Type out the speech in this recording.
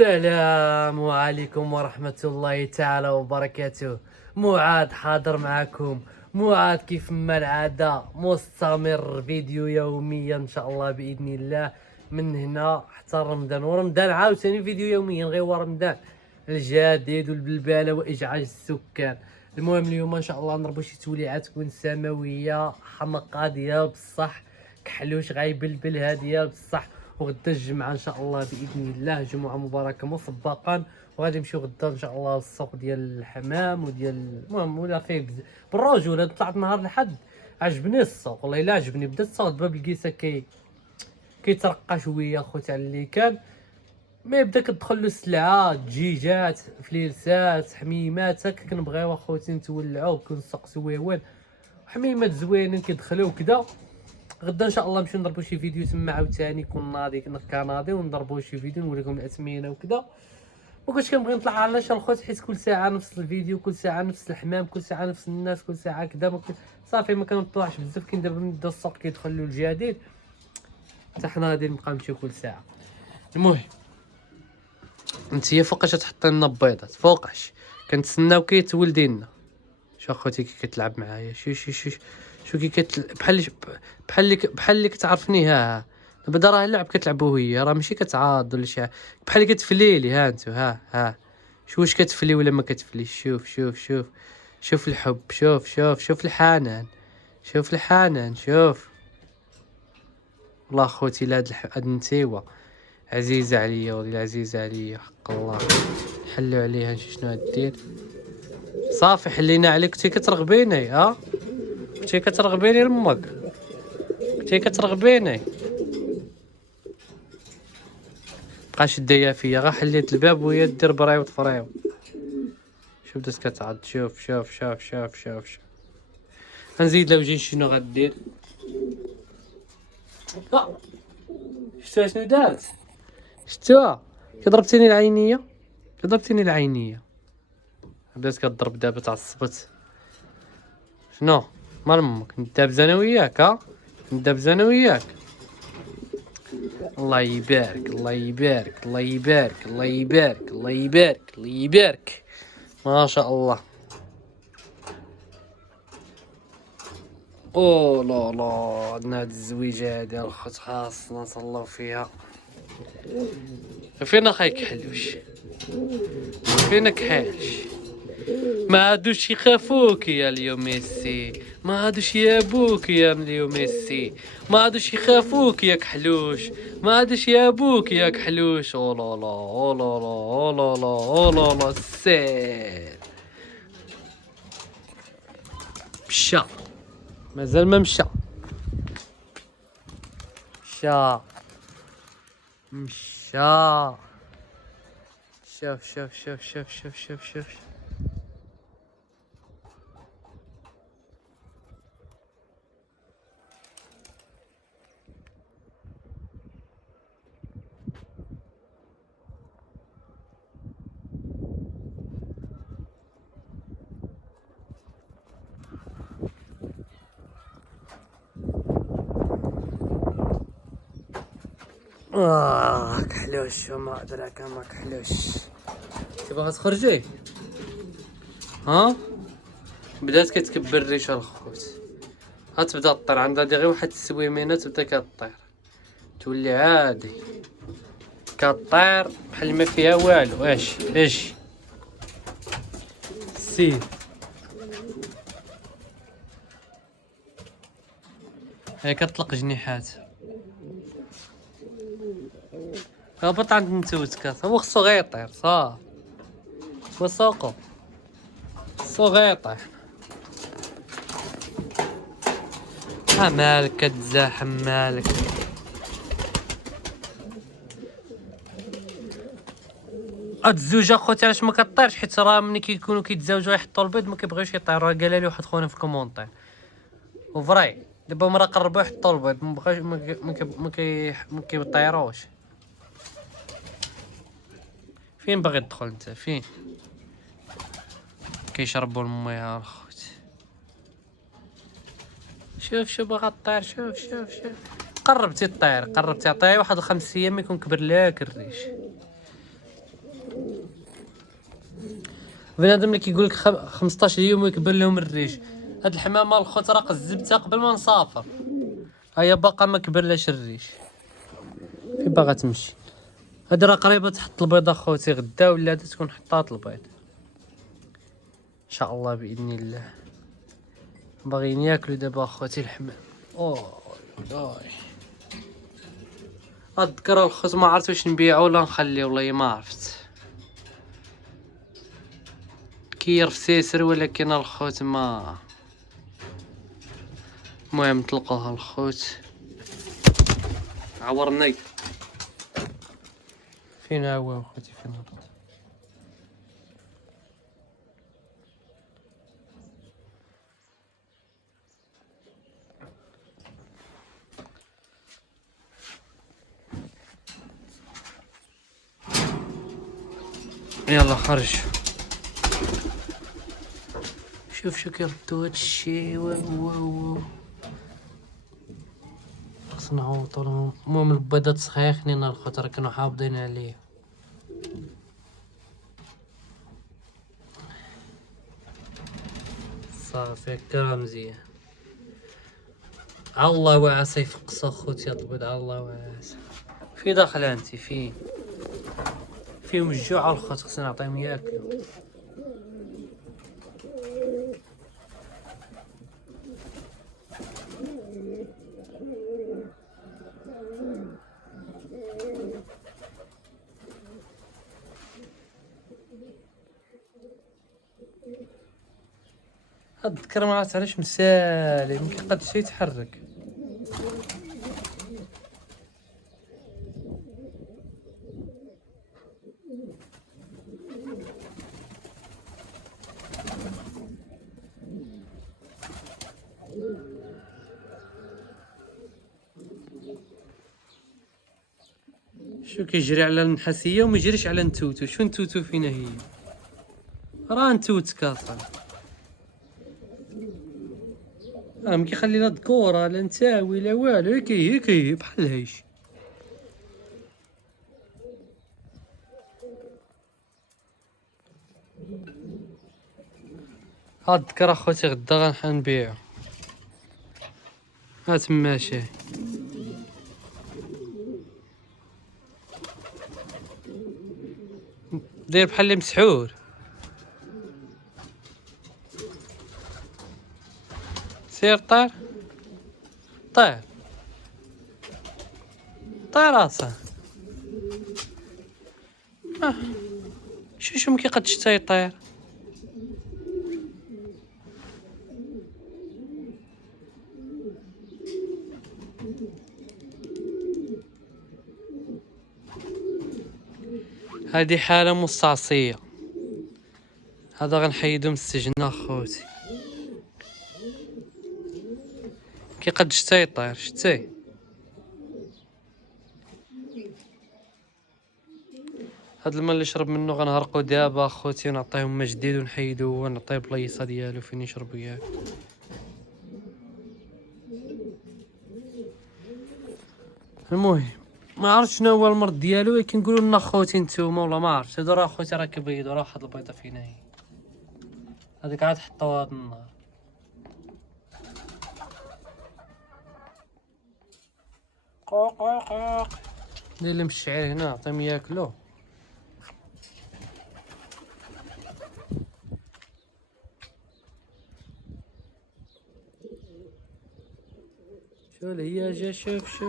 السلام عليكم ورحمة الله تعالى وبركاته. معاذ حاضر معكم. معاذ كيف ما العادة مستمر فيديو يوميا ان شاء الله بإذن الله من هنا حتى رمضان، ورمضان عاوتاني فيديو يوميا غير رمضان الجديد والبلبلة وإجعاج السكان. المهم اليوم ان شاء الله نضربو شي توليعات تكون سماوية حمقة ديال بصح، كحلوش غايبلبل هادية بصح. وغدا الجمعة ان شاء الله باذن الله جمعة مباركة مسبقا، وغادي نمشيو غدا ان شاء الله للسوق ديال الحمام وديال المهم ولا فيه بالرجل. طلعت نهار الحد عجبني السوق والله الا عجبني، بدا السوق باب الكيسة كيترقى شويه خوت على اللي كان، ما يبدا كتدخل له السلعه دجيجات فليرسات حميمات هكا كنبغيو اخوتي نتولعو كون السوق سويوان حميمات زوينين كيدخلوا كدا. غدا ان شاء الله نمشيو نضربوا شي فيديو تما عاوتاني يكون ناضي كناضي ونضربوا شي فيديو نوريكم الاثمنه وكذا. وكنت كنبغي نطلع على شي الخوت حيت كل ساعه نفس الفيديو، كل ساعه نفس الحمام، كل ساعه نفس الناس، كل ساعه كذا صافي ما كنطلعش بزاف. كاين دابا من بدا السوق كيدخل له الجديد حتى حنا غادي نبقى نمشيو كل ساعه. المهم انتيا فوقاش تحط لنا البيضات فوقاش كنتسناو كيتولد لنا. شو اخوتي كي كتلعب معايا شو كي بحال اللي كتعرفني. ها دابا راه اللعب كتلعبوه هي راه ماشي كتعاض ولا شي بحال اللي كتفليلي. ها انتو ها شو واش كتفلي ولا ما كتفليش. شوف الحب، شوف الحنان، شوف الحنان شوف. والله خوتي لا هاد النتيوه عزيزه عليا ولي عزيزه عليا حق الله. حلوا عليها شنو غدير. صافي حلينا عليك. كنتي كترغبيني كنتي كترغبيني لامك، كنتي كترغبيني بقاش دايا فيا. غا حليت الباب وهي دير برايوت فريو. شوف بدات كتعض. شوف غنزيد لها وجهي شنو غدير. شفتوا شنو دارت؟ شفتوها كضربتيني العينيه، كضربتيني العينيه. بدات كضرب دابا تعصبت. شنو مال امك ندابز انا وياك؟ ندابز انا وياك. الله يبارك الله يبارك الله يبارك الله يبارك الله يبارك الله يبارك ما شاء الله. او لا لا عندنا هاد الزويجه هادي الخوت خاصنا نصلو فيها. فينا خاي كحلوش، فينا كحالش. ما عادوش يخافوك يا ليو ميسي، ما عادوش يابوك يا ليو ميسي، ما عادوش يخافوك يا كحلوش، ما عادوش يابوك يا كحلوش. او لا لا او لا لا او لا لا او لا لا السير مشى مازال ما مشى. مشى شوف. كحلوش وما أدراك ما كحلوش. تبغى تخرجي؟ بدات كتكبر الريشه الخوت. تبدا طير عندها غير واحد السويمينه تبدا كطير تولي عادي كطير بحال ما فيها والو. اش سير هي كتطلق جنيحات. هبط عند نتوتك هو خصو غير يطير صافي وسوقو خصو غير يطير. مالك كتزاحم مالك. هاد الزوجه خوتي علاش ما كطيرش؟ حيت راه ملي كيكونوا كيتزاوجوا يحطوا البيض ما كيبغيوش يطير. راه قالها لي واحد خونا في الكومونطير وفري دابا مرا قربوا يحطوا البيض ما بغاش ما كيطيروش. فين باغي تدخل انت؟ فين كيشربوا المياه الخوت؟ شوف باغا طير. شوف قربتي طير، قربتي عطيه واحد 5 ايام يكون كبر لك الريش. بنادم اللي كيقول لك 15 يوم ويكبر لهم الريش. هاد الحمامه الخوت راه قزبتها قبل ما نسافر، هيا باقا ما كبرلاش الريش. فين باغا تمشي؟ هادي راه قريبه تحط البيض اخوتي غدا، ولا هادي تكون حطات البيض ان شاء الله باذن الله. باغيين ياكلوا دابا اخوتي الحمام. اذكر الخوت ما عرفت واش نبيعو ولا نخليو، والله ما عرفت. كير في سيسر ولكن الخوت ما المهم نطلقوها الخوت. عورني. فين هو اخوتي؟ فين هو؟ يلا خرج. شوف شو كيردو هادشي. واو خصنا نعوضو. المهم البيضات سخيخنين الخوت، راه كانوا حافظين عليه. صافي هكا راه مزيان. الله واسع يفقص اخوتي البيض، الله واسع. في داخله انت فين؟ فيهم الجوع الخوت، خصنا نعطيهم ياكلوا. هاد الذكر ما عرفت علاش مسالي، ما كيقدش يتحرك. شو كيجري على النحاسيه وما يجريش على نتوتو؟ شو نتوتو فينا هي؟ راه نتوت كاصل. ما كيخلي لا ذكوره لا نتاوي لا والو، هيك بحال هيش. هاد الذكر اخوتي غدا غنبيعو. ها تما شاهي. داير بحال اللي مسحور. سير طير طير طير اصلا. شو ما كيقدش حتى يطير. هذه حالة مستعصية. هذا غنحيدو من السجن اخوتي. كيقدش حتى يطير شتي. هاد الماء اللي شرب منه غنهرقو دابا اخوتي، ونعطيه ماء جديد ونحيدوه ونعطيه بلايصه ديالو فين يشربو ياك. المهم ما عرفتش شنو هو المرض ديالو، ولكن قولوا لنا اخوتي نتوما، ولا ما عرفتش. هادو راه اخوتي راه كيبيضوا، راه واحد البيضه فينا هي هذيك عاد حطوها هاد النهار. قوق ندير لهم الشعير هنا نعطيهم ياكلو. شو هي جا شوف